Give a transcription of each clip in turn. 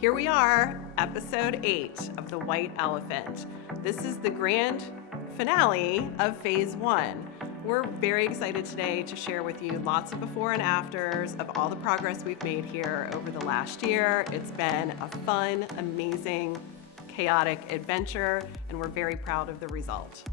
Here we are, episode 8 of The White Elephant. This is the grand finale of phase 1. We're very excited today to share with you lots of before and afters of all the progress we've made here over the last year. It's been a fun, amazing, chaotic adventure, and we're very proud of the result.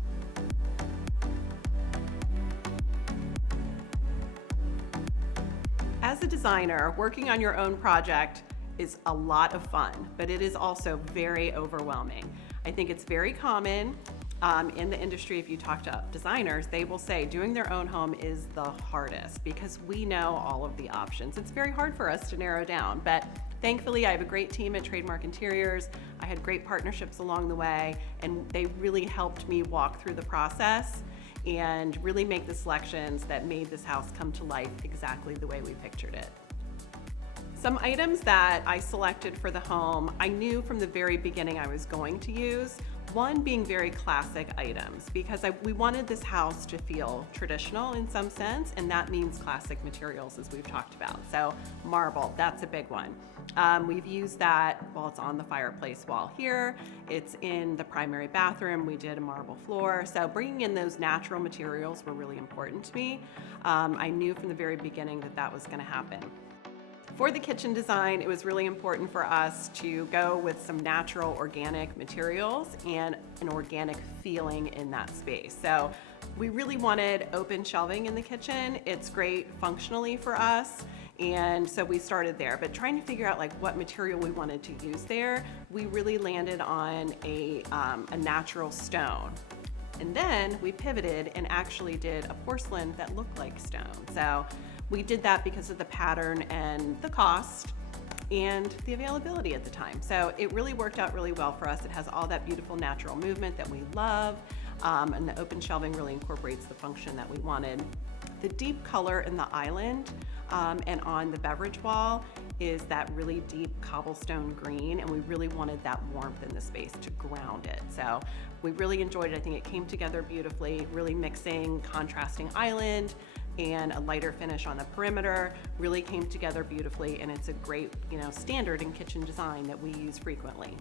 As a designer, working on your own project is a lot of fun, but it is also very overwhelming. I think it's very common in the industry. If you talk to designers, they will say doing their own home is the hardest because we know all of the options. It's very hard for us to narrow down, but thankfully I have a great team at Trademark Interiors. I had great partnerships along the way, and they really helped me walk through the process and really make the selections that made this house come to life exactly the way we pictured it. Some items that I selected for the home, I knew from the very beginning I was going to use. One being very classic items, because we wanted this house to feel traditional in some sense, and that means classic materials, as we've talked about. So marble, that's a big one. We've used that, well, it's on the fireplace wall here. It's in the primary bathroom. We did a marble floor. So bringing in those natural materials were really important to me. I knew from the very beginning that that was going to happen. For the kitchen design, it was really important for us to go with some natural organic materials and an organic feeling in that space. So we really wanted open shelving in the kitchen. It's great functionally for us, and so we started there. But trying to figure out like what material we wanted to use there, we really landed on a natural stone. And then we pivoted and actually did a porcelain that looked like stone. So we did that because of the pattern and the cost and the availability at the time. So it really worked out really well for us. It has all that beautiful natural movement that we love, and the open shelving really incorporates the function that we wanted. The deep color in the island and on the beverage wall is that really deep cobblestone green, and we really wanted that warmth in the space to ground it. So we really enjoyed it. I think it came together beautifully, really mixing contrasting island and a lighter finish on the perimeter really came together beautifully, and it's a great, standard in kitchen design that we use frequently.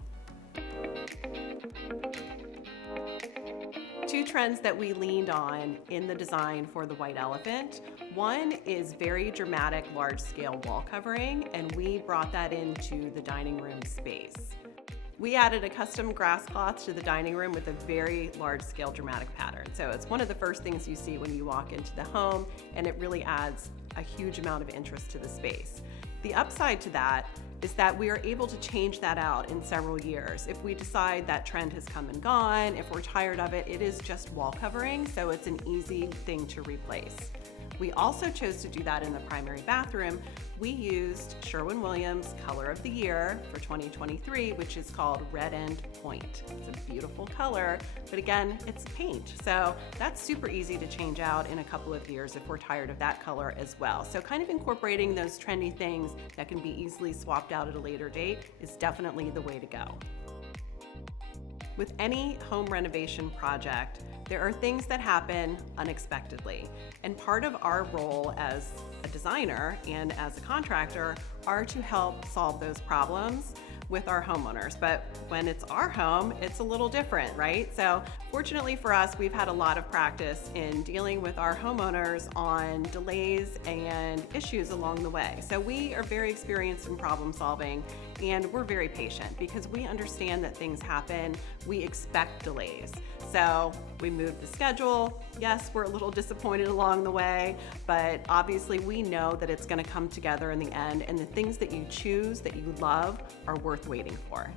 Two trends that we leaned on in the design for the White Elephant. One is very dramatic, large-scale wall covering, and we brought that into the dining room space. We added a custom grass cloth to the dining room with a very large-scale dramatic pattern. So it's one of the first things you see when you walk into the home, and it really adds a huge amount of interest to the space. The upside to that is that we are able to change that out in several years. If we decide that trend has come and gone, if we're tired of it, it is just wall covering, so it's an easy thing to replace. We also chose to do that in the primary bathroom. We used Sherwin-Williams Color of the Year for 2023, which is called Red End Point. It's a beautiful color, but again, it's paint. So that's super easy to change out in a couple of years if we're tired of that color as well. So kind of incorporating those trendy things that can be easily swapped out at a later date is definitely the way to go. With any home renovation project, there are things that happen unexpectedly. And part of our role as a designer and as a contractor are to help solve those problems with our homeowners. But when it's our home, it's a little different, right? So fortunately for us, we've had a lot of practice in dealing with our homeowners on delays and issues along the way. So we are very experienced in problem solving, and we're very patient because we understand that things happen. We expect delays. So we moved the schedule. Yes, we're a little disappointed along the way, but obviously we know that it's going to come together in the end, and the things that you choose that you love are worth waiting for.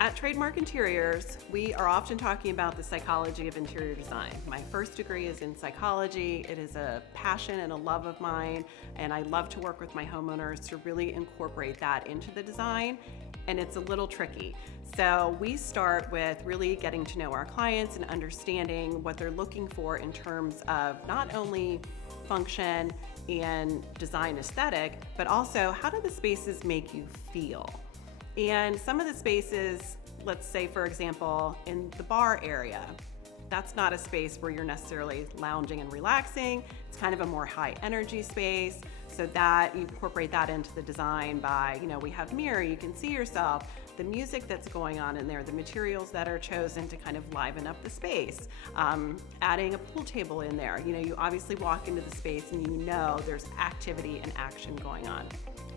At Trademark Interiors, we are often talking about the psychology of interior design. My first degree is in psychology. It is a passion and a love of mine, and I love to work with my homeowners to really incorporate that into the design, and it's a little tricky. So we start with really getting to know our clients and understanding what they're looking for in terms of not only function and design aesthetic, but also how do the spaces make you feel? And some of the spaces, let's say for example, in the bar area, that's not a space where you're necessarily lounging and relaxing. It's kind of a more high energy space. So that you incorporate that into the design by, we have mirror, you can see yourself, the music that's going on in there, the materials that are chosen to kind of liven up the space, adding a pool table in there. You obviously walk into the space and there's activity and action going on.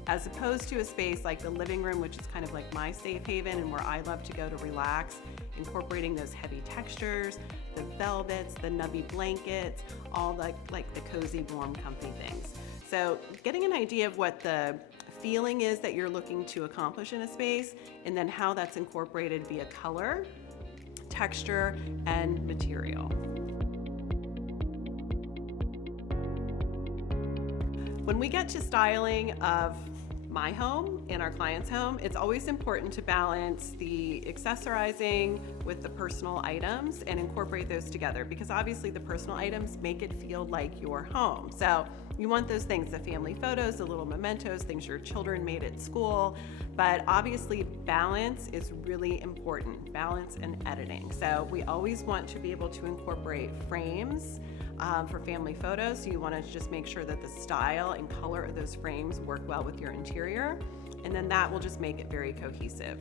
As opposed to a space like the living room, which is kind of like my safe haven and where I love to go to relax, incorporating those heavy textures, the velvets, the nubby blankets, all like the cozy, warm, comfy things. So getting an idea of what the feeling is that you're looking to accomplish in a space, and then how that's incorporated via color, texture, and material. When we get to styling of my home and our client's home, it's always important to balance the accessorizing with the personal items and incorporate those together, because obviously the personal items make it feel like your home. So you want those things, the family photos, the little mementos, things your children made at school, but obviously balance is really important, balance and editing. So we always want to be able to incorporate frames for family photos. So you want to just make sure that the style and color of those frames work well with your interior, and then that will just make it very cohesive.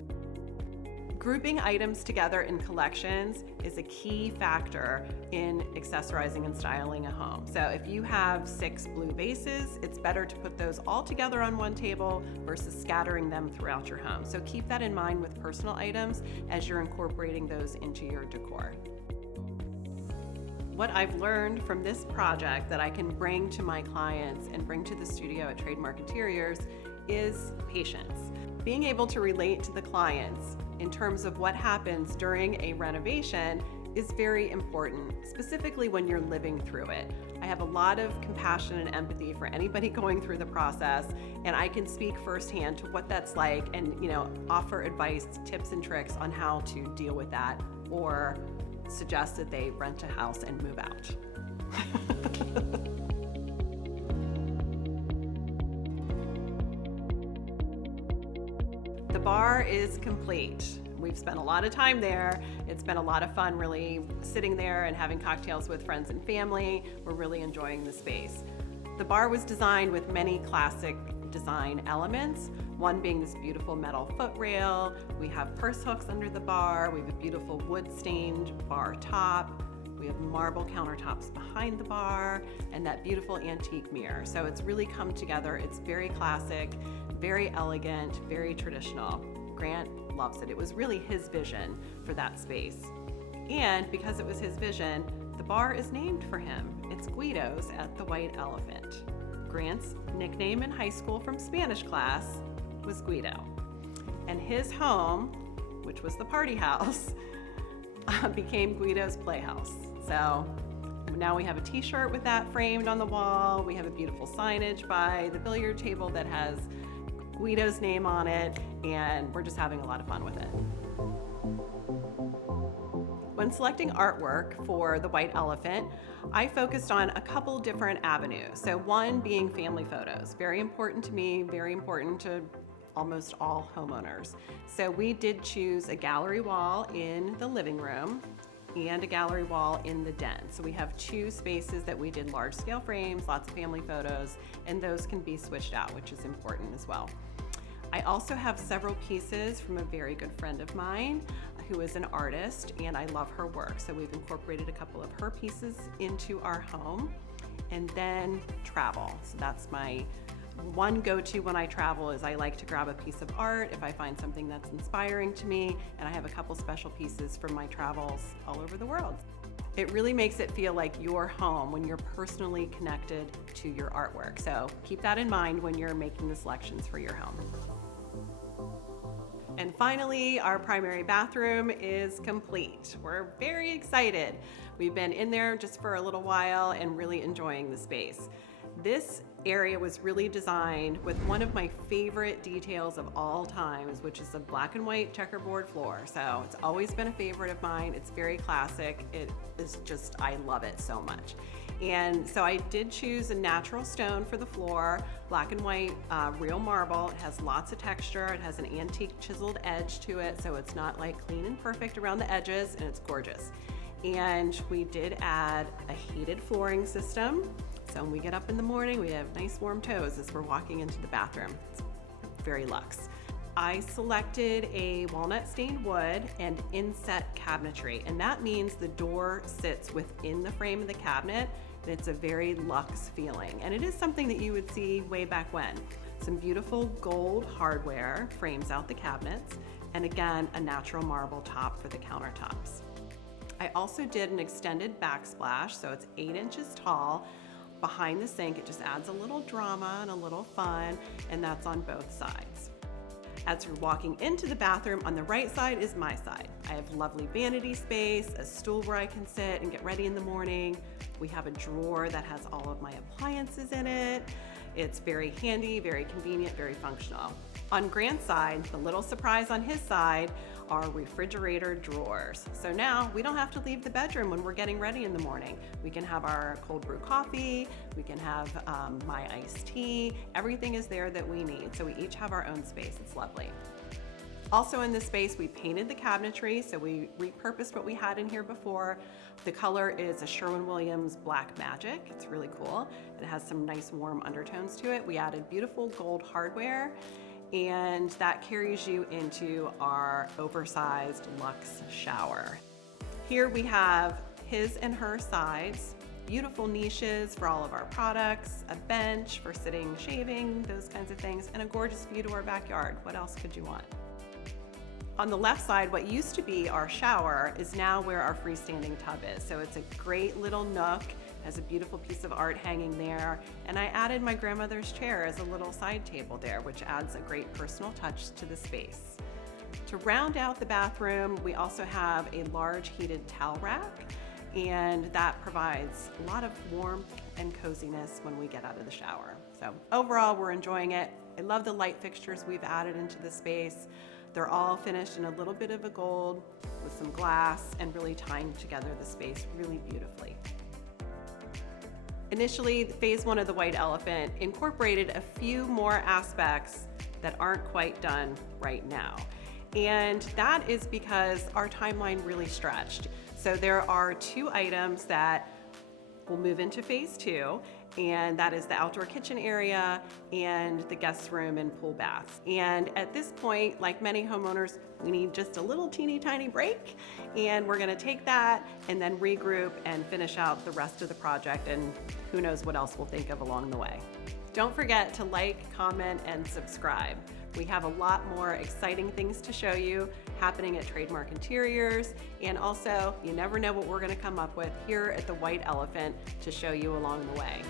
Grouping items together in collections is a key factor in accessorizing and styling a home. So if you have 6 blue vases, it's better to put those all together on one table versus scattering them throughout your home. So keep that in mind with personal items as you're incorporating those into your decor. What I've learned from this project that I can bring to my clients and bring to the studio at Trademark Interiors is patience. Being able to relate to the clients in terms of what happens during a renovation is very important, specifically when you're living through it. I have a lot of compassion and empathy for anybody going through the process, and I can speak firsthand to what that's like and offer advice, tips and tricks on how to deal with that, or suggest that they rent a house and move out. The bar is complete. We've spent a lot of time there. It's been a lot of fun really sitting there and having cocktails with friends and family. We're really enjoying the space. The bar was designed with many classic design elements, one being this beautiful metal foot rail. We have purse hooks under the bar. We have a beautiful wood-stained bar top. We have marble countertops behind the bar and that beautiful antique mirror. So it's really come together. It's very classic, very elegant, very traditional. Grant loves it. It was really his vision for that space. And because it was his vision, the bar is named for him. It's Guido's at the White Elephant. Grant's nickname in high school from Spanish class was Guido. And his home, which was the party house, became Guido's Playhouse. So now we have a t-shirt with that framed on the wall. We have a beautiful signage by the billiard table that has Guido's name on it, and we're just having a lot of fun with it. When selecting artwork for the White Elephant, I focused on a couple different avenues. So one being family photos, very important to me, very important to almost all homeowners. So we did choose a gallery wall in the living room and a gallery wall in the den. So we have 2 spaces that we did large scale frames, lots of family photos, and those can be switched out, which is important as well. I also have several pieces from a very good friend of mine who is an artist, and I love her work. So we've incorporated a couple of her pieces into our home. And then travel. So that's my one go-to when I travel, is I like to grab a piece of art if I find something that's inspiring to me, and I have a couple special pieces from my travels all over the world. It really makes it feel like your home when you're personally connected to your artwork. So keep that in mind when you're making the selections for your home. And finally, our primary bathroom is complete. We're very excited. We've been in there just for a little while and really enjoying the space. This area was really designed with one of my favorite details of all times, which is a black and white checkerboard floor. So it's always been a favorite of mine. It's very classic. It is just, I love it so much. And so I did choose a natural stone for the floor, black and white, real marble. It has lots of texture. It has an antique chiseled edge to it, so it's not like clean and perfect around the edges, and it's gorgeous. And we did add a heated flooring system. So when we get up in the morning, we have nice warm toes as we're walking into the bathroom. It's very luxe. I selected a walnut stained wood and inset cabinetry, and that means the door sits within the frame of the cabinet, and it's a very luxe feeling. And it is something that you would see way back when. Some beautiful gold hardware frames out the cabinets, and again, a natural marble top for the countertops. I also did an extended backsplash, so it's 8 inches tall. Behind the sink, it just adds a little drama and a little fun, and that's on both sides. As you're walking into the bathroom, on the right side is my side. I have lovely vanity space, a stool where I can sit and get ready in the morning. We have a drawer that has all of my appliances in it. It's very handy, very convenient, very functional. On Grant's side, the little surprise on his side are refrigerator drawers. So now we don't have to leave the bedroom when we're getting ready in the morning. We can have our cold brew coffee, we can have my iced tea, everything is there that we need. So we each have our own space, it's lovely. Also in this space, we painted the cabinetry, so we repurposed what we had in here before. The color is a Sherwin-Williams Black Magic. It's really cool. It has some nice warm undertones to it. We added beautiful gold hardware, and that carries you into our oversized luxe shower. Here we have his and her sides, beautiful niches for all of our products, a bench for sitting, shaving, those kinds of things, and a gorgeous view to our backyard. What else could you want? On the left side, what used to be our shower is now where our freestanding tub is. So it's a great little nook, has a beautiful piece of art hanging there, and I added my grandmother's chair as a little side table there, which adds a great personal touch to the space. To round out the bathroom, we also have a large heated towel rack, and that provides a lot of warmth and coziness when we get out of the shower. So overall, we're enjoying it. I love the light fixtures we've added into the space. They're all finished in a little bit of a gold with some glass and really tying together the space really beautifully. Initially, phase 1 of the White Elephant incorporated a few more aspects that aren't quite done right now. And that is because our timeline really stretched. So there are 2 items that will move into phase 2, and that is the outdoor kitchen area and the guest room and pool baths. And at this point, like many homeowners, we need just a little teeny tiny break, and we're gonna take that and then regroup and finish out the rest of the project, and who knows what else we'll think of along the way. Don't forget to like, comment, and subscribe. We have a lot more exciting things to show you happening at Trademark Interiors, and also you never know what we're going to come up with here at the White Elephant to show you along the way.